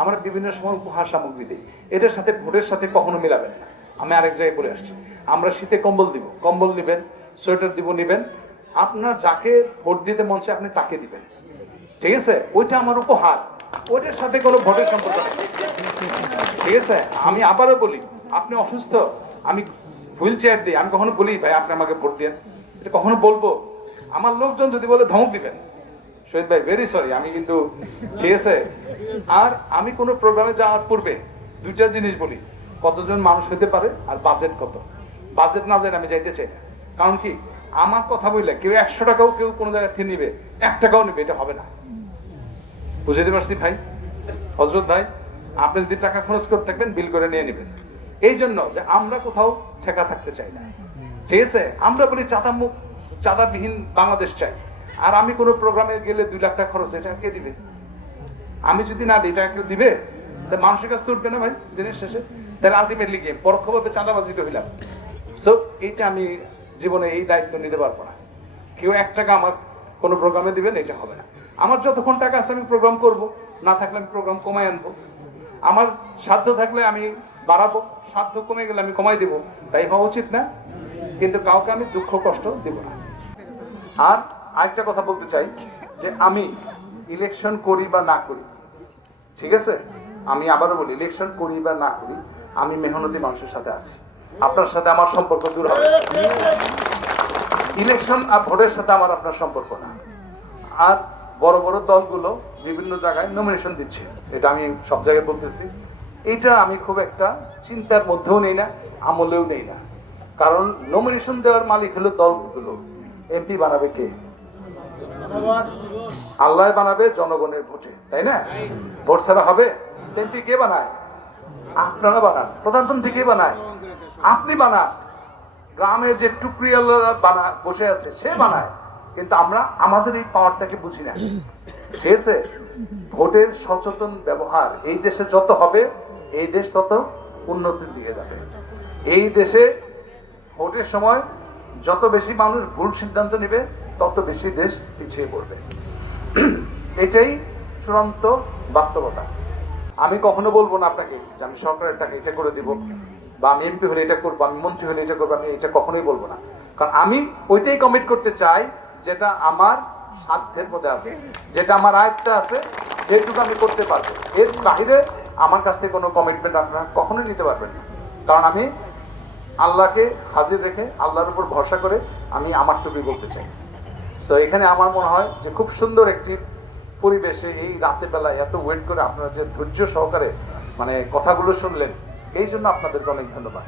আমরা বিভিন্ন সময় উপহার সামগ্রী দিই। এটার সাথে ভোটের সাথে কখনো মিলাবেন না। আমি আরেক জায়গায় বলে আসছি। আমরা শীতে কম্বল দিব। কম্বল নেবেন, সোয়েটার দিব, নেবেন। আপনার যাকে ভোট দিতে মন চায় আপনি তাকে দিবেন। ঠিক আছে? ওইটা আমার উপহার। ওইটার সাথে কোনো ভোটের সম্পর্ক নেই। ঠিক আছে? আমি আবারও বলি, আপনি অসুস্থ, আমি হুইল চেয়ার দিই। আমি কখনো বলি, ভাই, আপনি আমাকে ভোট দেন। এটা কখনো বলব। আমার লোকজন যদি বলে ধমক দিবেন, শহীদ ভাই ভেরি সরি আমি কিন্তু, ঠিক আছে? আর আমি কোনো প্রোগ্রামে যাওয়ার পূর্বে দুইটা জিনিস বলি, কতজন মানুষ হতে পারে আর বাজেট কত। বাজেট না জেনে আমি যাইতে চাই কারণ কি? আমার কথা বললে কেউ একশো টাকাও কেউ কোনো জায়গায় থেকে নিবে, এক টাকাও নিবে, এটা হবে না। বুঝতে পারছি ভাই? হজরত ভাই, আপনি যদি টাকা খরচ করে থাকবেন বিল করে নিয়ে নেবেন। এই জন্য যে আমরা কোথাও ঠেকা থাকতে চাই না। ঠিক আছে? আমরা বলি চাঁদা মুখ চাঁদাবিহীন বাংলাদেশ চাই। আর আমি কোনো প্রোগ্রামে গেলে দুই লাখ টাকা খরচ, এটা কে দিবে? আমি যদি না দিই, এটা কেউ দিবে? তা মানুষের কাছে উঠবে না ভাই, দিনের শেষে। তাহলে আলটিমেটলি গিয়ে পরোক্ষভাবে চাঁদাবাজিতে হইলাম সো এইটা আমি জীবনে এই দায়িত্ব নিতে পারব না। কেউ এক টাকা আমার কোনো প্রোগ্রামে দিবেন, এটা হবে না। আমার যতক্ষণ টাকা আছে, আমি প্রোগ্রাম করব। না থাকলে আমি প্রোগ্রাম কমাই আনব। আমার সাধ্য থাকলে আমি বাড়াবো। সাধ্য কমে গেলে আমি কমাই দেবো। তাই হওয়া উচিত না। কিন্তু কাউকে আমি দুঃখ, কষ্ট দেব না। আর আরেকটা কথা বলতে চাই, যে আমি ইলেকশন করি বা না করি ঠিক আছে? আমি আবারও বলি ইলেকশন করি বা না করি, আমি মেহনতি মানুষের সাথে আছি। আপনার সাথে আমার সম্পর্ক দূর হবে। ইলেকশন আর ভোটের সাথে আমার আপনার সম্পর্ক না। আর বড় বড় দলগুলো বিভিন্ন জায়গায় নমিনেশন দিচ্ছে। এটা আমি সব জায়গায় বলতেছি। এটা আমি খুব একটা চিন্তার মধ্যেও নেই না, আমলেও নেই না। কারণ নমিনেশন দেওয়ার মালিক হলো দলগুলো। এমপি বানাবে কে? আল্লাহ বানাবে জনগণের ভোটে, তাই না? ভোট ছাড়া হবে? এমপি কে বানায়? আপনারা বানান। প্রধানমন্ত্রী কে বানায়? আপনি বানান। গ্রামের যে টুকরিয়ালরা বানা, বসে আছে, সে বানায়। কিন্তু আমরা, আমাদের এই পাওয়ারটাকে বুঝি না। ঠিক আছে? ভোটের সচেতন ব্যবহার, এই দেশে যত হবে, এই দেশ তত উন্নতির দিকে যাবে। এই দেশে ভোটের সময় যত বেশি মানুষ ভুল সিদ্ধান্ত নেবে, তত বেশি দেশ পিছিয়ে পড়বে। এটাই চূড়ান্ত বাস্তবতা। আমি কখনো বলব না আপনাকে যে আমি সরকারের টাকা এটা করে দিব, বা আমি এমপি হলে এটা করব, আমি মন্ত্রী হলে এটা করব, আমি এটা কখনোই বলব না। কারণ আমি ওইটাই কমিট করতে চাই যেটা আমার সাধ্যের মধ্যে আছে, যেটা আমার আয়ত্তে আছে, যেটুকু আমি করতে পারব। এর বাহিরে আমার কাছ থেকে কোনো কমিটমেন্ট আপনারা কখনোই নিতে পারবেন না। কারণ আমি আল্লাহকে হাজির রেখে আল্লাহর উপর ভরসা করে আমি আমার টুকুই বলতে চাই। সো এখানে আমার মনে হয় যে খুব সুন্দর একটি পরিবেশে এই রাতের বেলা এত ওয়েট করে আপনারা যে ধৈর্য সহকারে মানে কথাগুলো শুনলেন, এই জন্য আপনাদেরকে অনেক ধন্যবাদ।